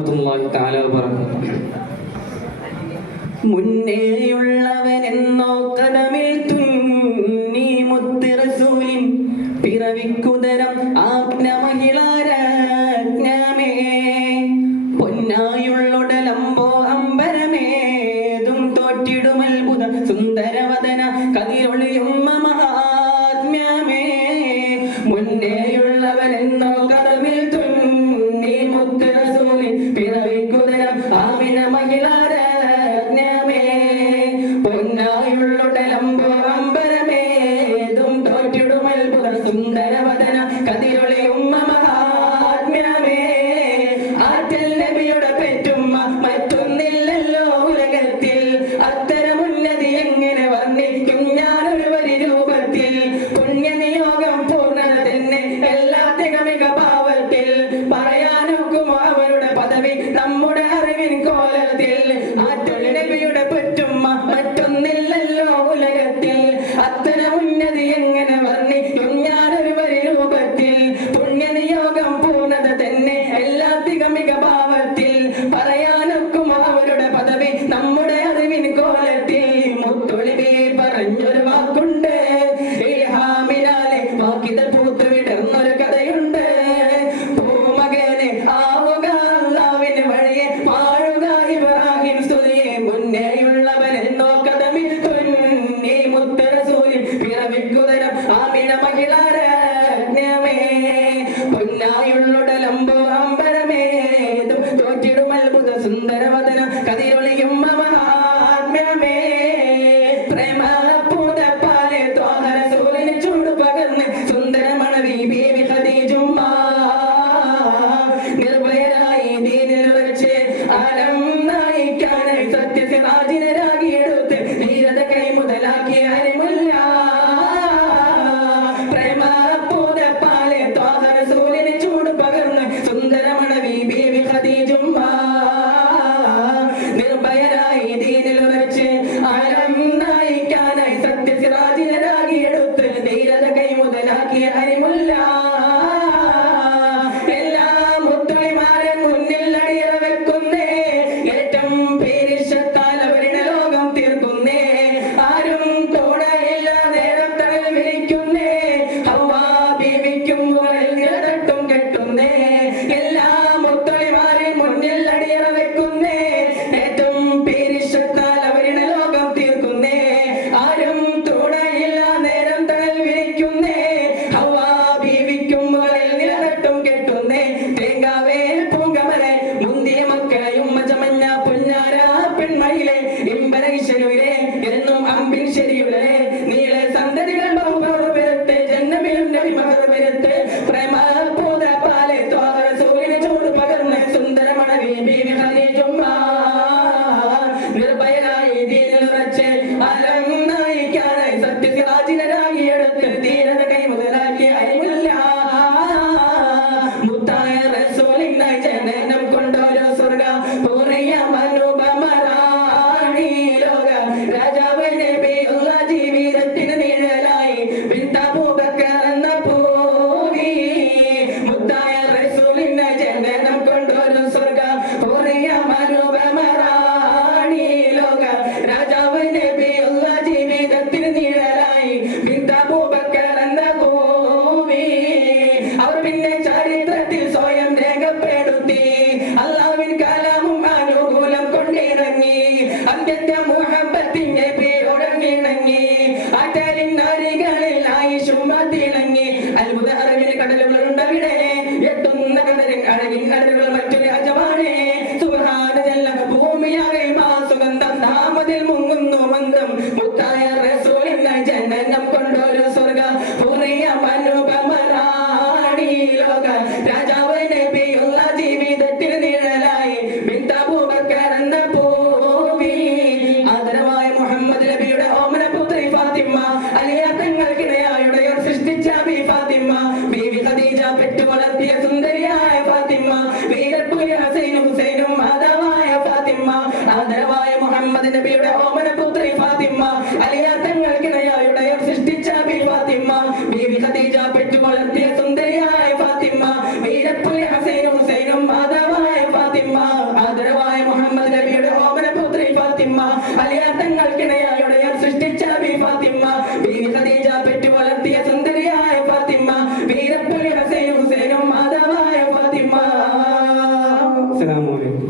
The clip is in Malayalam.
വറഹ്മത്തുള്ളാഹി തആല വബറകാതുഹു. മുന്നേയുള്ളവനെന്നോ കദമിൽ തുന്നി മുത്ത് റസൂലിൻ പിറവിക്കുതരം ആജ്ഞ മഹിളാരാജ്ഞമേ പൊന്നായുള്ളുടലമ്പോ അമ്പരമേതും തോറ്റിടുമത്ഭുത സുന്ദരവദന കതിരൊളിയും മഹാത്മ്യമേ മുന്നേയുള്ളവനെന്നോ കദമിൽ തുന്നി മുത്ത് റസൂലിൻ പിറവിക്കുതരം ആമിന മഹിളാരാജ്ഞമേ പൊന്നായുള്ളുടലമ്പോ അമ്പരമേതും തോറ്റിടുമത്ഭുത സുന്ദരവദന കതിരൊളിയും മഹാത്മ്യമേ ആറ്റൽ നബിയുടെ പെറ്റുമ്മ മറ്റൊന്നില്ലല്ലോ ഉലകത്തിൽ അത്തരമുന്നതി എങ്ങനെ വർണ്ണിക്കും ഞാനൊരു വരി രൂപത്തിൽ പുണ്യനിയോഗം പൂർണ്ണത തന്നെ എല്ലാത്തികമിക ഭാവത്തിൽ പറയാനൊക്കും അവരുടെ പദവി നമ്മുടെ അറിവിൻ കോലത്തിൽ ആറ്റൽ നബിയുടെ പെറ്റുമ്മ മറ്റൊന്നില്ലല്ലോ ഉലകത്തിൽ അത്തരമുന്നതി എങ്ങനെ വർണ്ണിക്കും ഞാനൊരു വരി രൂപത്തിൽ പുണ്യനിയോഗം പൂർണ്ണത തന്നെ എല്ലാത്തികമിക ഭാവത്തിൽ പറയാനൊക്കും അവരുടെ പദവി നമ്മുടെ അറിവിൻ കോലത്തിൽ മുത്തൊളിവേ പറഞ്ഞൊരു വാക്കുണ്ട് ഇൽഹാമിനാലെ വാക്കിത പൂത്ത് വിടർന്നൊരു കഥയുണ്ട് പൂമകനെ ആവുക അല്ലാഹുവിന്റെ വഴിയെ വാഴുക ഇബ്രാഹിം സ്തുതിയെ മുന്നേയുള്ളവനെന്നോ കദമിൽ തുന്നി മുത്ത് റസൂലിൻ പിറവിക്കുതരം ആമിന മഹിളാരാജ്ഞമേ പൊന്നായുള്ളുടലമ്പോ അമ്പരമേതും തോറ്റിടുമത്ഭുത സുന്ദരവദന കതിരൊളിയും മഹാത്മ്യമേ പ്രേമപൂതപ്പാലെ ത്വാഹ റസൂലിന് ചൂട് പകർന്ന് സുന്ദരമണവി ബീവി ഖദീജുമ്മ നിർഭയരായി ദീനിൽ വെച്ച് ആലം നായിക്കാനായി സത്യസിറാജിനെ രാഗിയെടുത്ത് ധീരത കൈ മുതലാക്കിയ അരിമുല്ല പ്രേമപൂതപ്പാലെ ത്വാഹ റസൂലിന് ചൂട് പകർന്ന് സുന്ദരമണവി ബീവി ഖദീജുമ്മ നിർഭയരായി ദീനിൽ വെച്ച് ആലം നായിക്കാനായി സത്യസിറാജിനെ രാഗിയെടുത്ത് ധീരത കൈ മുതലാക്കിയ അരിമുല്ല എല്ലാ മുത്തുളിമാരെ മുന്നിൽ അടിയറ വെക്കുന്നേ ഏറ്റം പേരിഷത്താൽ അവരുടെ ലോകം തീർക്കുന്നേ ആരും കൂടെയില്ല നേരം തടൽ വിളിക്കുന്നേ ഹവ്വാ ബീവിക്കും മുകളിൽ നിലതട്ടും കെട്ടുന്നേ എല്ലാ മുത്തുളിമാരെ മുന്നിൽ അടിയറ വെക്കുന്നേ ഏറ്റവും പേരിഷത്താൽ അവരുടെ ലോകം തീർക്കുന്നേ ആരും കൂടെയില്ല നേരം തടൽ വിളിക്കുന്നേ ഹവ്വാ ബീവിക്കും മുകളിൽ നിലതട്ടും കെട്ടുന്നേ തേങ്കാവേൽ പൂങ്കമലെ മുന്തിയ മക്കളെ ഉമ്മ ചമഞ്ഞ പുന്നാര പെൺമയിലെ ഇമ്പരകിശനുവിലെ എന്നും അമ്പിൻ ശരിയുടെ നീളെ സന്തതികൾ ബഹുപരത്തെ ജന്മമിലും നബി മഹർവരത്തെ പ്രേമപൂതപ്പാലെ ത്വാഹ റസൂലിന് ചൂട് പകർന്ന് സുന്ദരമണവി ബീവി ഖദീജുമ്മ നിർഭയരായി ദീനിൽ ഉറച്ച് ആലം നായിക്കാനായി സത്യസിറാജിനെ രാഗിയെടുത്ത് ധീരത കൈ മുതലാക്കിയ അരിമുല്ല മുത്തായ റസൂലിനായി ജനനം കൊണ്ടോരോ സ്വർഗ പൂർണ്ണ മനോപമരാണി ലോക രാജാവ് നബിയുള്ള ജീവിതത്തിന് നിഴലായി ബിൻതബൂബക്കർ എന്ന പൂവി മുത്തായ റസൂലിനായി ജനനം കൊണ്ടോരോ സ്വർഗ പൂർണ്ണ മനോപമരാണി ലോക രാജാവ് നബിയുള്ള ജീവിതത്തിന് നിഴലായി ബിൻതബൂബക്കർ എന്ന പൂവി അവർ പിന്നെ ചരിത്രത്തിൽ സ്വയം രേഖപ്പെടുത്തി അല്ലാഹുവിൻ കലാമും അനുകൂലം കൊണ്ടിറങ്ങി അന്ത്യത്തെ മുഹബ്ബത്തിന്റെ പേരൊടങ്ങിണങ്ങി ആറ്റാലിൻ നാരികളിൽ ആയിഷും തിളങ്ങി അത്ഭുത അറിവിന് കടലുകളുണ്ടവിടെ എത്തുന്ന കടലിൻ അഴകിൻ കടലുകൾ മറ്റൊരു രാജമാണ് സുബ്ഹാനല്ലാ ഭൂമിയാകെ സുഗന്ധം നാമതിൽ മുങ്ങുന്നു മന്ദം മുത്തായ റസൂലിനായി ജനനം കൊണ്ടൊരു സ്വർഗ പൂർണ്ണ മനോപമരാണി ലോക രാജാവ് നബിയുള്ള ജീവിതത്തിന് നിഴലായി ബിൻതബൂബക്കർ എന്ന പൂവി ആദരവായ മുഹമ്മദ് നബിയുടെ ഓമന പുത്രി ഫാത്തിമ അലിയ തങ്ങൾക്കിടയായുടെ സൃഷ്ടിച്ച ബി ഫാത്തിമ ബീവി ഖദീജ പെറ്റു വളർത്തിയ സുന്ദരിയായ ഫാത്തിമ വീരപ്പുരി ഹസൈനും ഹുസൈനും മാതാവായ ഫാത്തിമ ആദരവായ മുഹമ്മദ് നബിയുടെ ഓമന പുത്രി ഫാത്തിമ അലിയ തങ്ങൾക്കിടയായുടെ സൃഷ്ടിച്ച ബി ഫാത്തിമ ബീവി ഖദീജ പെറ്റു വളർത്തിയ സുന്ദരിയായ ഫാത്തിമ വീരപ്പുരി ഹസൈനും ഹുസൈനും മാതാവായ ഫാത്തിമ അലിയാർ തങ്ങൾക്കിണയായുടെ സൃഷ്ടിച്ച ബി ഫാത്തിമ, ബീവി ഖദീജ പെറ്റു വളർത്തിയ സുന്ദരിയായ ഫാത്തിമ, വീരപ്പലി ഹുസൈനും മാതാവായ ഫാത്തിമ. അസ്സലാമു അലൈക്കും.